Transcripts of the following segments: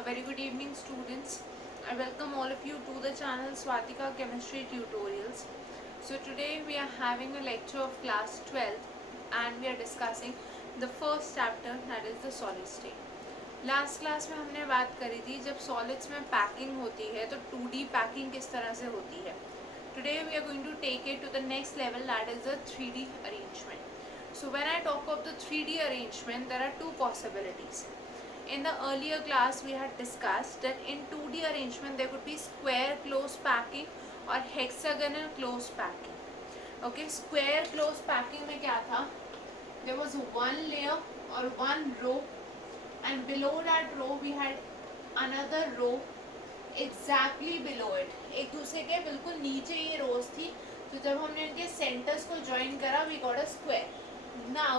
A very good evening, students. I welcome all of you to the channel Swatika Chemistry Tutorials. So today we are having a lecture of class 12th and we are discussing the first chapter, that is the solid state. Last class में हमने बात करी थी जब solids में packing होती है तो 2D पैकिंग किस तरह से होती है. Today we are going to take it to the next level, that is the 3D arrangement. So when I talk of the 3D arrangement, there are two possibilities. In the earlier class we had discussed that in 2D arrangement there could be square close packing or hexagonal close packing. Okay, square close packing में क्या था? There was one layer or one row, and below that row we had another row exactly below it. एक दूसरे के बिल्कुल नीचे ये रोज थी, तो जब हमने इनके सेंटर्स को ज्वाइन करा we got a square. Now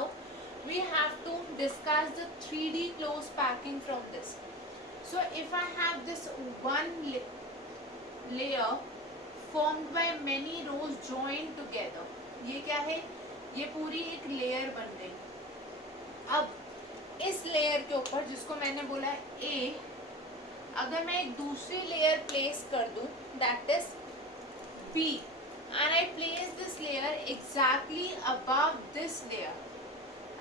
we have to discuss the 3D close packing from this. So if I have this one layer formed by many rows joined together, ये क्या है? ये पूरी एक लेयर बन गई. अब इस लेयर के ऊपर जिसको मैंने बोला है A, अगर मैं एक दूसरी लेयर प्लेस कर दूं that is B and I place this layer exactly above this layer,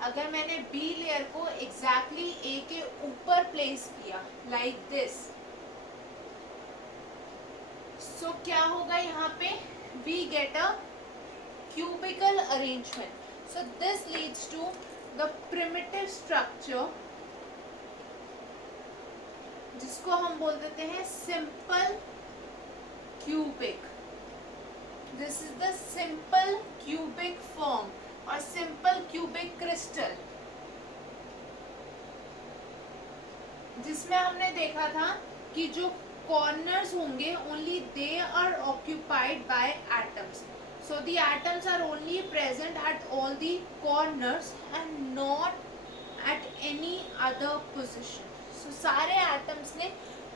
अगर मैंने B लेयर को exactly A के ऊपर प्लेस किया like this, so क्या होगा यहाँ पे? We get a cubical arrangement. So this leads to the primitive structure जिसको हम बोल देते हैं simple cubic. This is the simple cubic form or simple cubic crystal, जिसमें हमने देखा था कि जो corners होंगे only they are occupied by atoms. So the atoms are only present at all the corners and not at any other position. So सारे atoms ने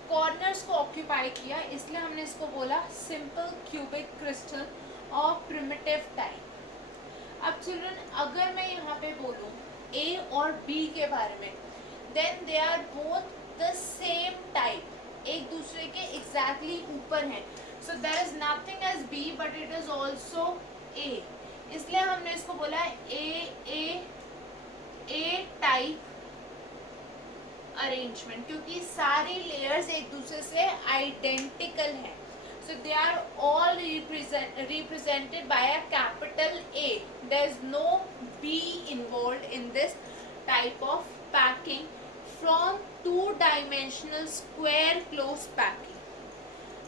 corners को occupy किया, इसलिए हमने इसको बोला simple cubic crystal और primitive type. अब चिल्ड्रन अगर मैं यहाँ पे बोलूँ A और B के बारे में, then they are both the same type, एक दूसरे के exactly ऊपर हैं. So there is nothing as B but it is also A, इसलिए हमने इसको बोला A type arrangement, क्योंकि सारी layers एक दूसरे से identical हैं. So they are all represented by a capital A. There is no B involved in this type of packing from two-dimensional square close packing.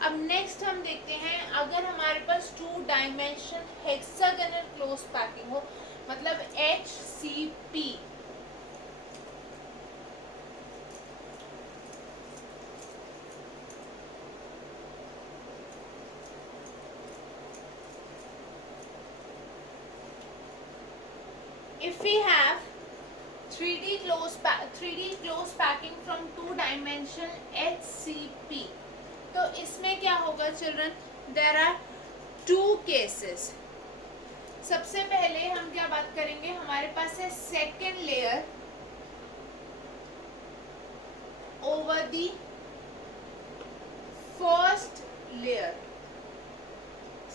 अब नेक्स्ट हम देखते हैं अगर हमारे पास 2 डायमेंशन हेक्सागोनल क्लोज पैकिंग हो, मतलब HCP. If we have 3D close packing from 2 dimension HCP, तो इसमें क्या होगा चिल्ड्रन? There are 2 cases. सबसे पहले हम क्या बात करेंगे, हमारे पास है second layer over the first layer.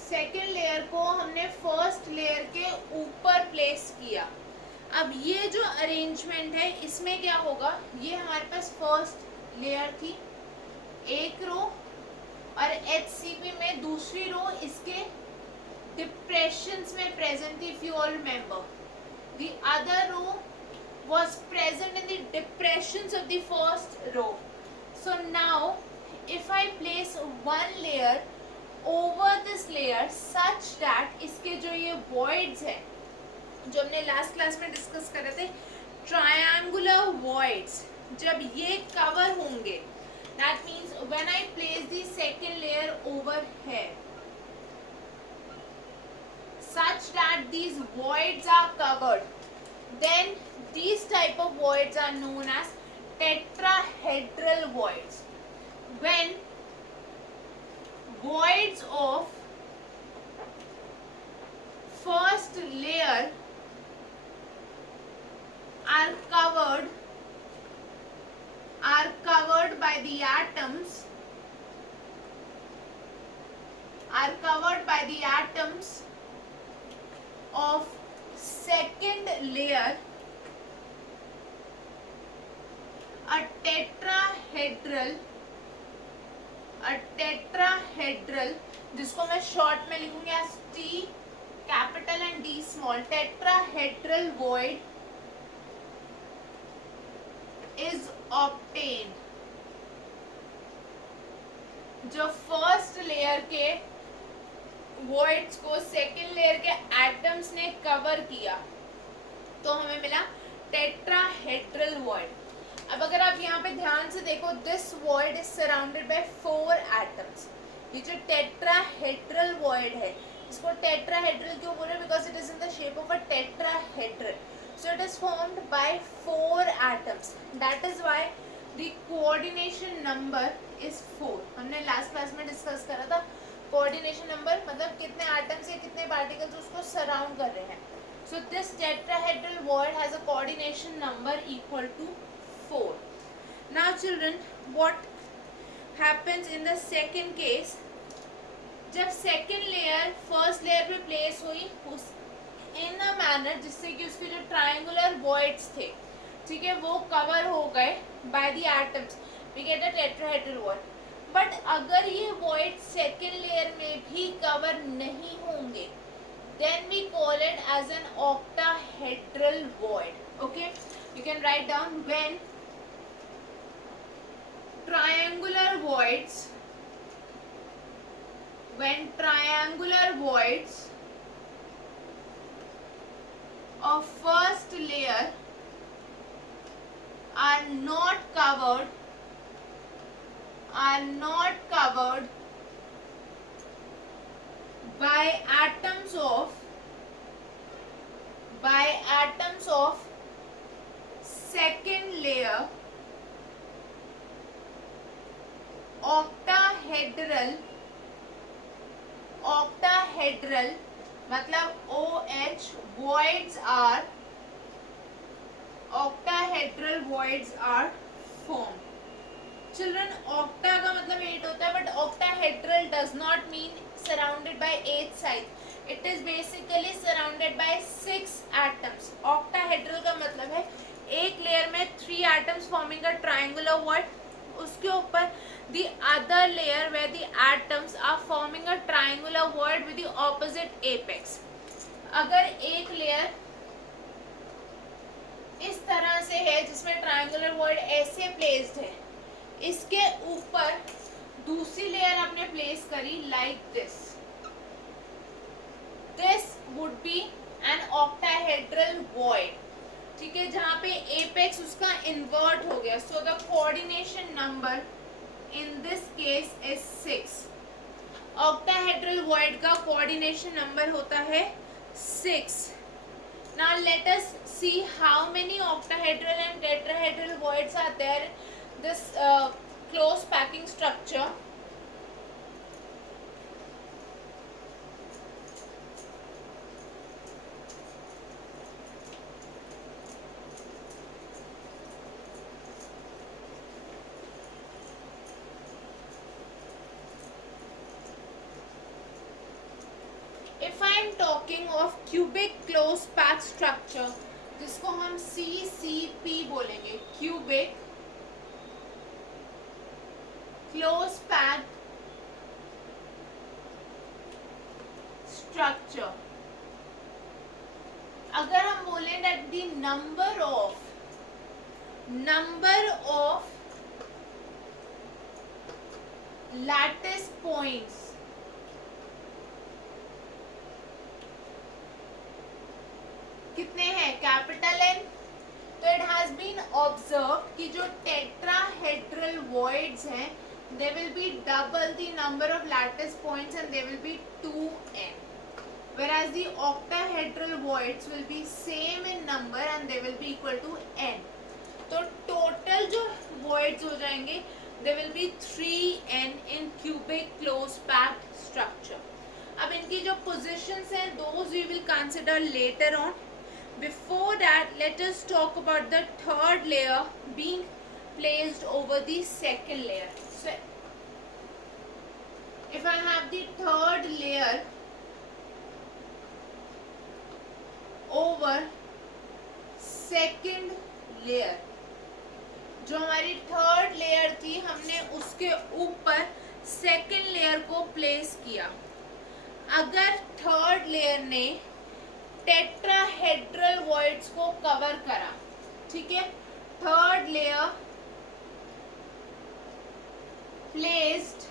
Second layer को हमने फर्स्ट लेयर के ऊपर प्लेस किया. अब ये जो अरेंजमेंट है इसमें क्या होगा, ये हमारे पास फर्स्ट लेयर थी, एक रो, और HCP में दूसरी रो इसके डिप्रेशंस में प्रेजेंट थी. If you all remember, the other row was present in the depressions of the first row. So now if I place one layer over this layer such that इसके जो ये voids है जो हमने last class में discuss कर रहे थे, ट्रायंगुलर voids, जब ये कवर होंगे, that means when I place the second layer over here such that these voids are covered, then these type of voids are known as tetrahedral voids. When voids of first layer are covered by the atoms are covered by the atoms of second layer, a tetrahedral, जिसको मैं शॉर्ट में लिखूंगी as T capital and D small, tetrahedral void is obtained. जो first layer के voids को second layer के atoms ने कवर किया तो हमें मिला टेट्राहेड्रल void. अब अगर आप यहाँ पे ध्यान से देखो, this void is surrounded by 4 atoms. ये जो टेट्राहेड्रल void है, इसको टेट्राहेड्रल क्यों बोल रहे हैं? Because it is in the shape of a tetrahedral. So it is formed by 4 atoms. That is why the coordination number is 4. हमने last class में डिस्कस करा था कोऑर्डिनेशन नंबर मतलब कितने एटम्स या कितने पार्टिकल्स उसको सराउंड कर रहे हैं. So this tetrahedral void has a coordination number equal to 4. Now children, what happens in the second case? जब सेकेंड लेयर फर्स्ट लेयर पे प्लेस हुई उस इन अ मैनर जिससे कि उसके जो ट्रायंगुलर वॉइड्स थे, ठीक है, वो कवर हो गए by the atoms, we get a tetrahedral void. But अगर ये वॉइड सेकेंड लेयर में भी कवर नहीं होंगे, then we call it as an octahedral void. Okay, you can write down when triangular voids of first layer are not covered by atoms of second layer, octahedral मतलब OH voids are octahedral voids are formed. Children, octa का मतलब 8 होता है, but octahedral does not mean surrounded by 8 sides. It is basically surrounded by 6 atoms. Octahedral का मतलब है एक layer में 3 atoms forming a triangular void, उसके ऊपर the other layer where the atoms are forming a triangular void with the opposite apex. अगर एक layer इस तरह से है जिसमें ट्रायंगुलर वॉइड ऐसे प्लेस्ड है, इसके ऊपर दूसरी लेयर आपने प्लेस करी like this, this would be an octahedral void. ठीक है, जहाँ पे एपेक्स उसका इन्वर्ट हो गया. So the coordination number in this case is 6. Octahedral void का कोऑर्डिनेशन नंबर होता है 6. Now let us see how many octahedral and tetrahedral voids are there in this close packing structure. If I am talking of cubic close packed structure, जिसको हम CCP बोलेंगे, cubic close packed structure. अगर हम बोलें that the number of lattice points कितने हैं? Capital N. तो it has been observe कि जो टेट्राहेड्रल वॉइड्स हैं, दे will B double the number of lattice points and they will B 2n, whereas the octahedral voids will be same in number and they will be equal to n. तो total जो voids हो जाएंगे, they will be 3n in cubic close packed structure. अब इनकी जो positions हैं, those we will consider later on. Before that, let us talk about the third layer being placed over the second layer. So if I have the third layer over second layer, जो हमारी third layer थी हमने उसके ऊपर second layer को place किया. अगर third layer ने टेट्राहेड्रल वॉइड्स को कवर करा, ठीक है, third layer placed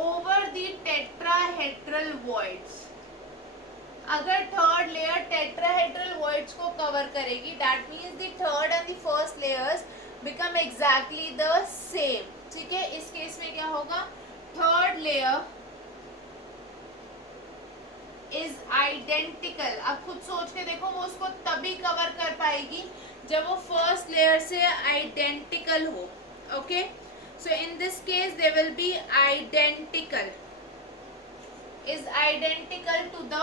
over the tetrahedral voids, अगर थर्ड लेयर टेट्राहेड्रल वॉइड्स को कवर करेगी, that means the third and the first layers become exactly the same. ठीक है, इस केस में क्या होगा, थर्ड लेयर इज आइडेंटिकल. अब खुद सोच के देखो, वो उसको तभी कवर कर पाएगी जब वो फर्स्ट लेयर से आइडेंटिकल हो. Okay, so in this case they will be identical, is identical to the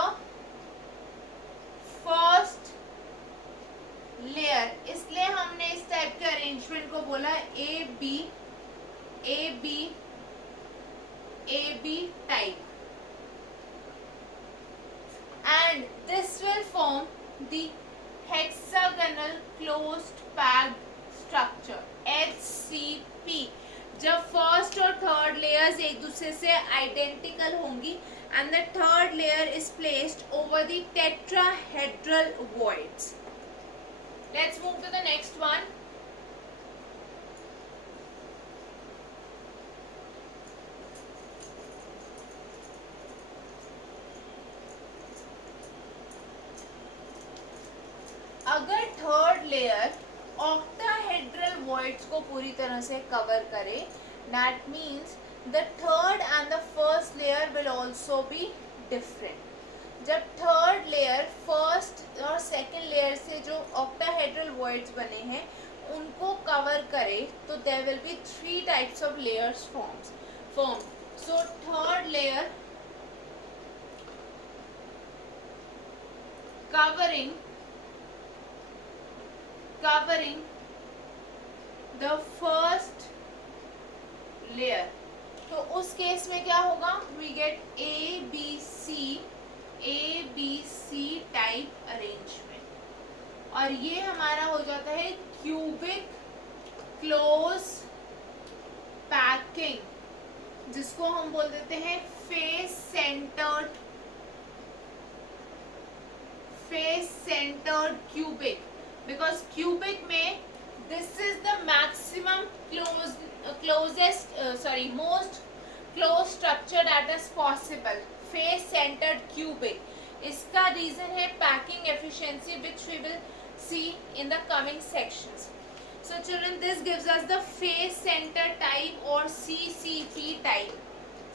first layer. इसलिए हमने इस टाइप के अरेंजमेंट को बोला A B A B A B type. And this will form the hexagonal closed packed structure HCP. जब first और third layers एक दूसरे से आइडेंटिकल होंगी and the third layer is placed over the tetrahedral voids. Let's move to the next one. अगर third layer octahedral voids को पूरी तरह से कवर करे, that means the third and the first layer will also be different. जब third layer first और second layer से जो ऑक्टाहेड्रल वॉइड्स बने हैं उनको कवर करे, तो there will be 3 types of layers form. So third layer covering the first layer. तो उस केस में क्या होगा, we get A B C type arrangement, और ये हमारा हो जाता है क्यूबिक क्लोज पैकिंग, जिसको हम बोल देते हैं face centred cubic. Because cubic में this is the maximum most close structure that is possible, face centred cubic. इसका रीजन है packing efficiency, which we will see in the coming sections. So children, this gives us the face center type or CCP type,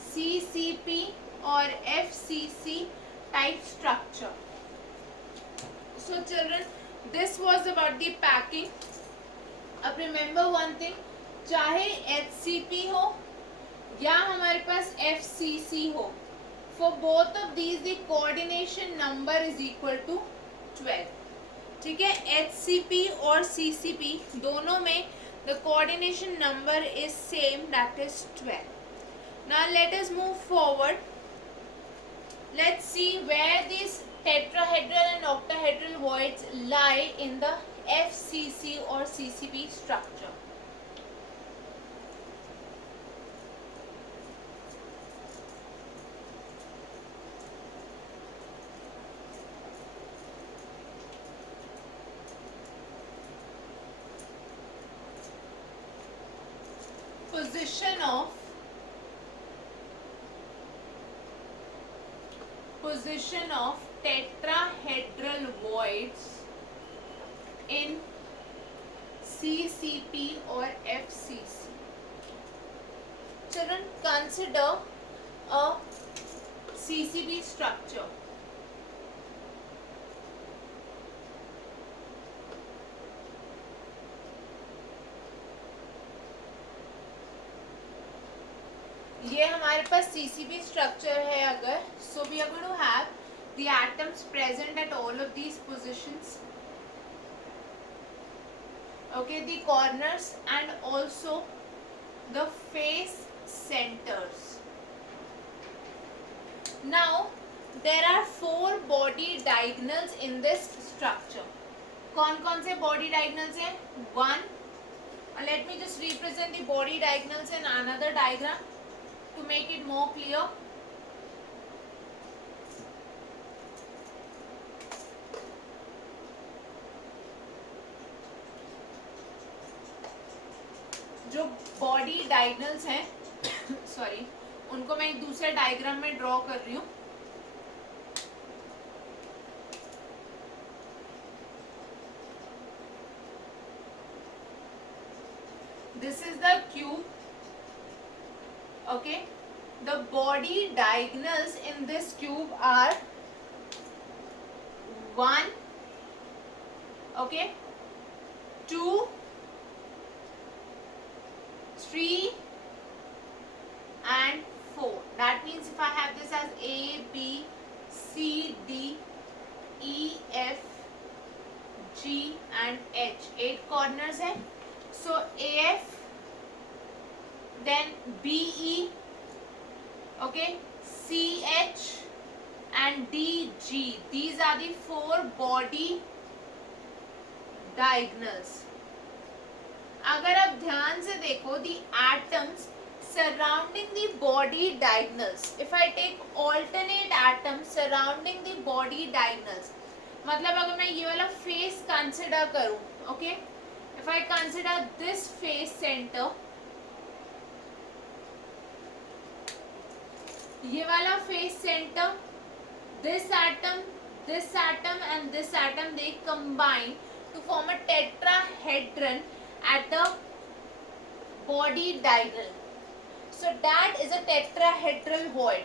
CCP or FCC type structure. So children, this was about the packing. अब remember one thing, चाहे HCP हो या हमारे पास FCC हो, for both of these the coordination number is equal to 12. ठीक है, HCP और CCP दोनों में the coordination number is same, that is 12. Now let us move forward. Let's see where these tetrahedral and octahedral voids lie in the FCC or CCP structure. Position of tetrahedral voids in CCP or FCC. Children, consider a CCP structure. ये हमारे पास CCP structure है अगर, so we are going to have the atoms present at all of these positions. okay, the corners and also the face centers. Now there are 4 body diagonals in this structure. कौन कौन से body diagonals हैं? 1. Let me just represent the body diagonals in another diagram to make it more clear. जो body diagonals हैं sorry उनको मैं एक दूसरे डायग्राम में ड्रॉ कर रही हूँ. This is the cube. Okay, the body diagonals in this cube are 1, okay, 2, 3 and 4. That means if I have this as A, B, C, D, E, F, G and H, 8 corners हैं. So AF, then BE, okay, CH and DG. These are the 4 body diagonals. अगर आप ध्यान से देखो the atoms surrounding the body diagonals. If I take alternate atoms surrounding the body diagonals, मतलब अगर मैं ये वाला face consider करूँ, okay, if I consider this face center, ये वाला face center, this atom and this atom, they combine to form a tetrahedron at the body diagonal. So that is a tetrahedral void.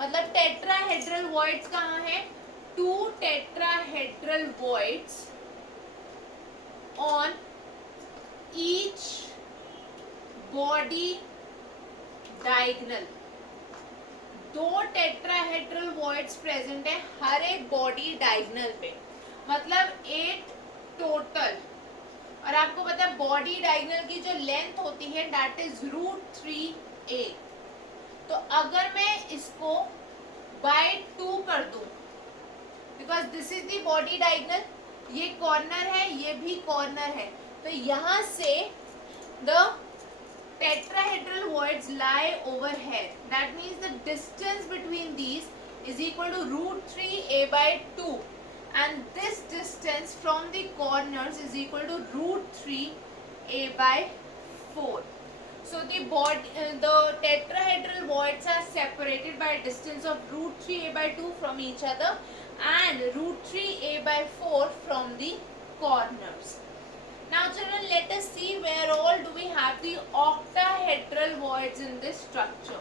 मतलब tetrahedral voids कहाँ है? 2 tetrahedral voids on each body diagonal. 2 tetrahedral voids present है हर एक body diagonal पे, मतलब 8 total. और आपको पता है body diagonal की जो length होती है that is √3a. तो अगर मैं इसको by 2 कर दूं, because this is the body diagonal, ये corner है, ये भी corner है, तो यहाँ से the tetrahedral voids lie over here. That means the distance between these is equal to √3a by 2, and this distance from the corners is equal to √3a by 4. So the tetrahedral voids are separated by a distance of √3a by 2 from each other and √3a by 4 from the corners. Now children, let us see where all do we have the octahedral voids in this structure.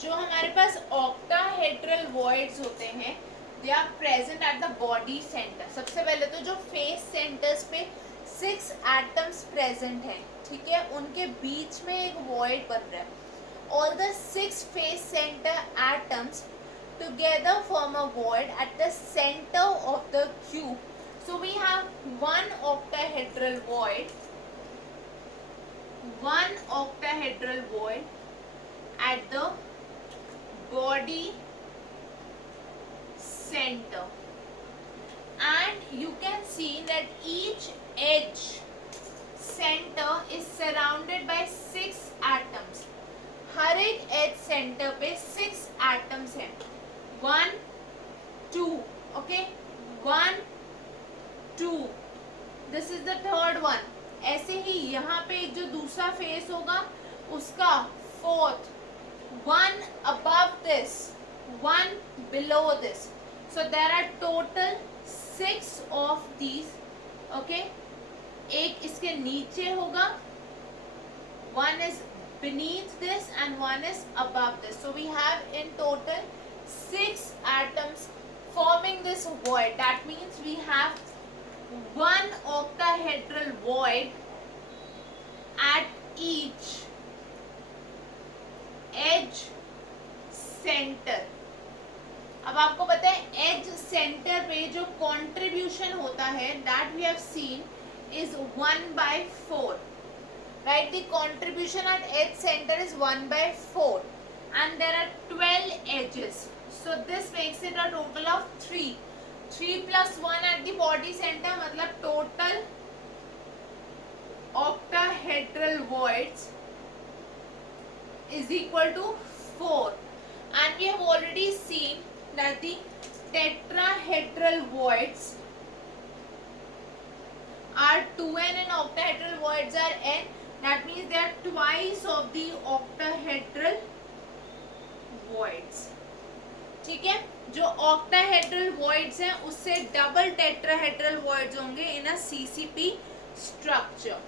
जो हमारे पास octahedral voids होते हैं, they are present at the body center. सबसे पहले तो जो face centers पे 6 atoms present हैं, ठीक है, उनके बीच में एक void बन रहा है. All the 6 face center atoms together form a void at the center of the cube. So we have one octahedral void at the body center, and you can see that each edge center is surrounded by 6 atoms. हर एक edge center पे 6 atoms हैं. 1 2, okay, 1 2, this is the third one. ऐसे ही यहाँ पे जो दूसरा face होगा उसका 4th, 1 above this, 1 below this. So there are total 6 of these, okay. एक इसके नीचे होगा, 1 is beneath this and 1 is above this. So we have in total 6 atoms forming this void. That means we have one octahedral void at each edge center. अब आपको पता है as centre पे जो कंट्रीब्यूशन होता है that we have seen is 1/4. Right, the contribution at edge centre is 1/4 and there are 12 edges, so this makes it a total of 3 plus 1 at the body center, मतलब total octahedral voids is equal to 4. And we have already seen that the tetrahedral voids are 2n and octahedral voids are n. That means they are twice of the octahedral voids. ठीक है, जो octahedral voids हैं उससे double tetrahedral voids होंगे in a CCP structure.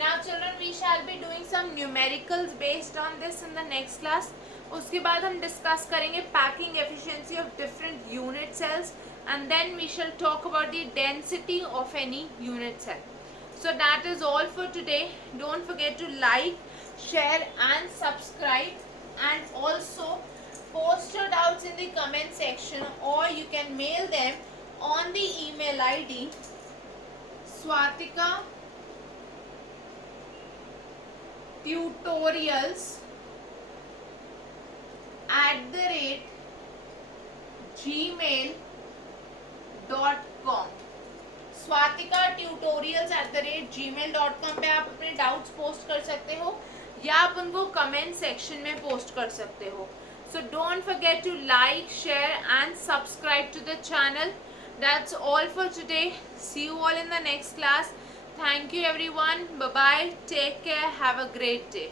Now children, we shall be doing some numericals based on this in the next class. उसके बाद हम discuss करेंगे packing efficiency of different unit cells and then we shall talk about the density of any unit cell. So that is all for today. Don't forget to like, share and subscribe, and also post your doubts in the comment section, or you can mail them on the email ID Swatika tutorials @gmail.com. Swatika tutorials @gmail.com पे आप अपने doubts post कर सकते हो या आप उनको comment section में पोस्ट कर सकते हो. So don't forget to like, share and subscribe to the channel. That's all for today. See you all in the next class. Thank you everyone. Bye bye. Take care. Have a great day.